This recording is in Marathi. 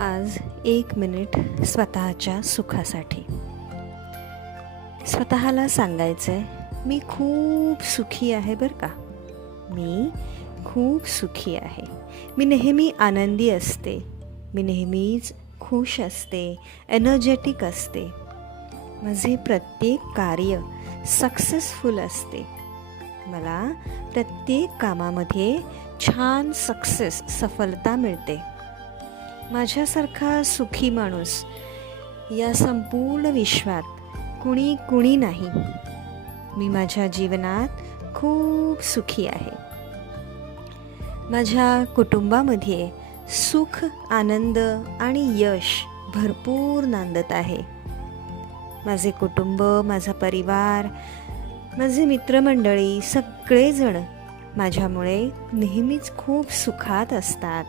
आज 1 मिनिट स्वतःच्या सुखासाठी. स्वतःला सांगायचंय, मी खूप सुखी आहे बरं का. मी खूप सुखी आहे. मी नेहमी आनंदी असते. मी नेहमीच खुश असते, एनर्जेटिक असते. माझे प्रत्येक कार्य सक्सेसफुल असते. मला प्रत्येक कामामध्ये छान सफलता मिळते. माझ्यासारखा सुखी माणूस या संपूर्ण विश्वात कुणी नाही. मी माझ्या जीवनात खूप सुखी आहे. माझ्या कुटुंबामध्ये सुख, आनंद आणि यश भरपूर नांदत आहे. माझे कुटुंब, माझा परिवार, माझे मित्रमंडळी सगळेजण माझ्यामुळे नेहमीच खूप सुखात असतात.